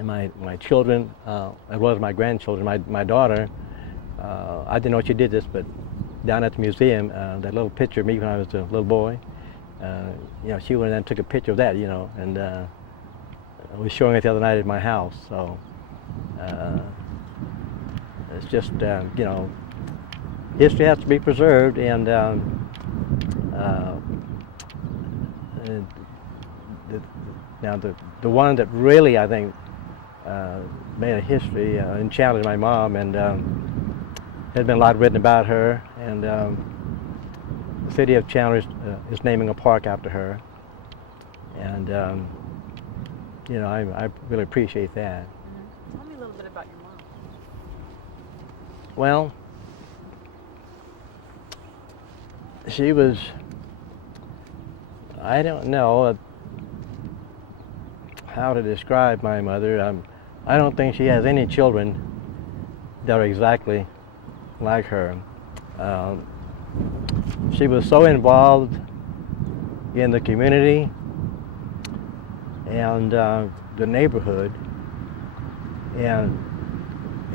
and my children, as well as my grandchildren. My daughter, I didn't know she did this, but down at the museum, that little picture of me when I was a little boy, she went and took a picture of that, and was showing it the other night at my house. So it's just, history has to be preserved, and now the one that really, I think, made a history in Chandler, my mom, and there's been a lot written about her, and the city of Chandler is naming a park after her, and I really appreciate that. Tell me a little bit about your mom. Well, she was, I don't know how to describe my mother. I don't think she has any children that are exactly like her. She was so involved in the community and the neighborhood, and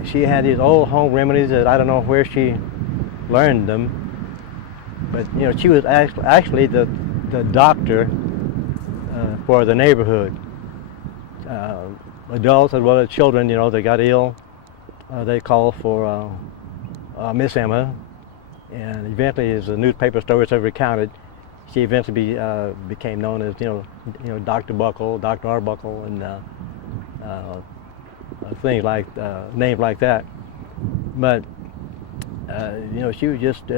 she had these old home remedies that I don't know where she learned them, but she was actually the doctor for the neighborhood. Adults as well as children, they got ill, they called for Miss Emma, and eventually, as the newspaper stories have recounted, she eventually became known as Dr. Buckle, Dr. Arbuckle, and things like names like that. But she was just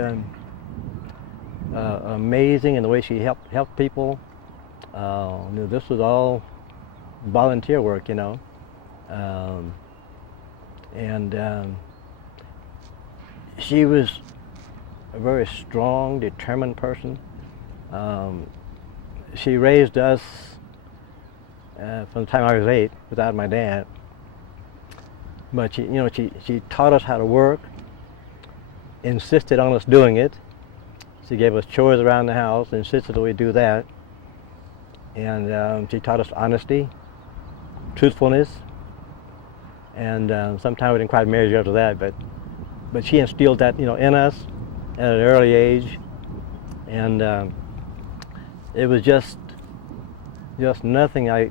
amazing in the way she helped people. This was all volunteer work, and she was a very strong, determined person. She raised us from the time I was 8 without my dad. But she taught us how to work, insisted on us doing it. She gave us chores around the house, insisted that we do that. And she taught us honesty, truthfulness, and sometimes we didn't quite measure up to that, but she instilled that in us at an early age, and it was just nothing I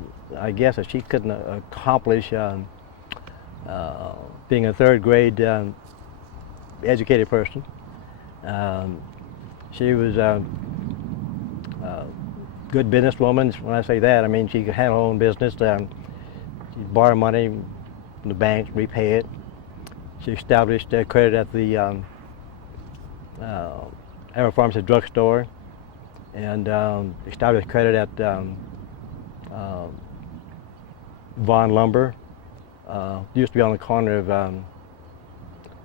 guess that she couldn't accomplish being a third grade educated person. She was a good businesswoman. When I say that, I mean she had her own business. She'd borrow money from the banks, repay it. She established credit at the Arrow Pharmacy drugstore, and established credit at Vaughn Lumber. Used to be on the corner of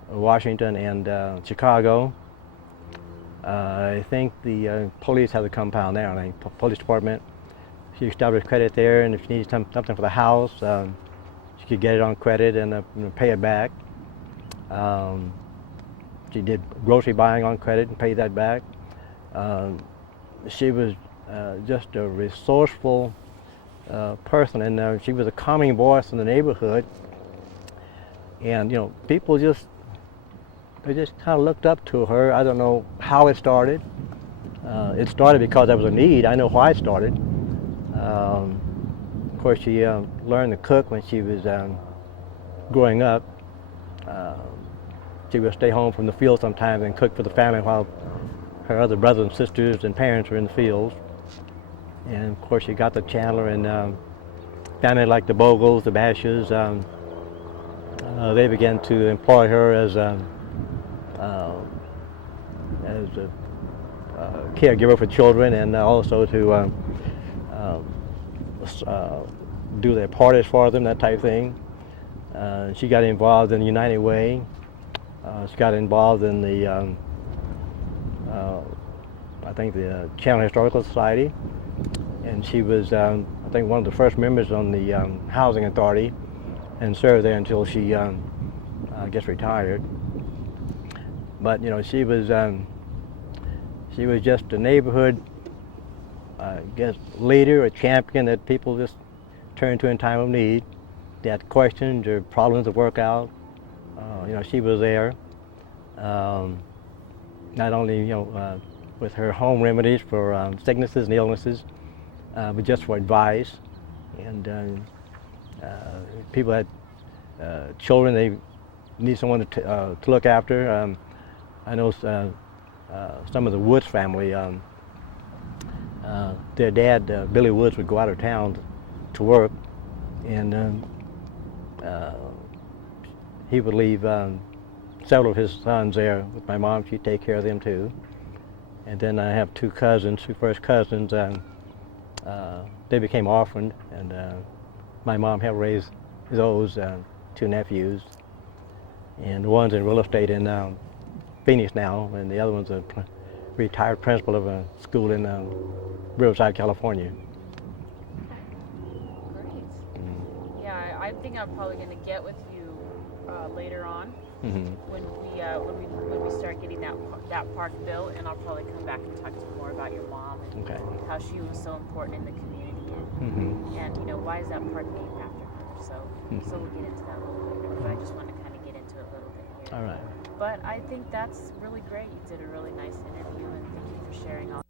Washington and Chicago. I think the police have the compound there, I think, police department. She established credit there, and if she needed something for the house, she could get it on credit and pay it back. She did grocery buying on credit and paid that back. She was just a resourceful person, and she was a calming voice in the neighborhood. And people just kind of looked up to her. I don't know how it started. It started because there was a need. I know why it started. Of course, she learned to cook when she was growing up. She would stay home from the field sometimes and cook for the family while her other brothers and sisters and parents were in the fields. And of course, she got to Chandler, and family like the Bogles, the Bashes, they began to employ her as a caregiver for children, and also to do their parties for them, that type of thing. She got involved in the United Way. She got involved in the, I think, the Chandler Historical Society, and she was, I think, one of the first members on the Housing Authority, and served there until she, I guess, retired. But she was just a neighborhood, I guess, leader, a champion that people just turned to in time of need. they had questions or problems to work out, she was there. Not only with her home remedies for sicknesses and illnesses, but just for advice. And people had children they need someone to look after. I know some of the Woods family. Their dad, Billy Woods, would go out of town to work, and he would leave several of his sons there with my mom. She'd take care of them too. And then I have two first cousins. They became orphaned, and my mom helped raise those two nephews. And one's in real estate in Phoenix now, and the other one's a retired principal of a school in Riverside, California. Great. Yeah, I think I'm probably going to get with you later on when we start getting that park built, and I'll probably come back and talk to you more about your mom and how she was so important in the community, and why is that park named after her. So we'll get into that a little later. But I just want to kind of get into it a little bit here. All right. But I think that's really great. You did a really nice interview, and thank you for sharing all.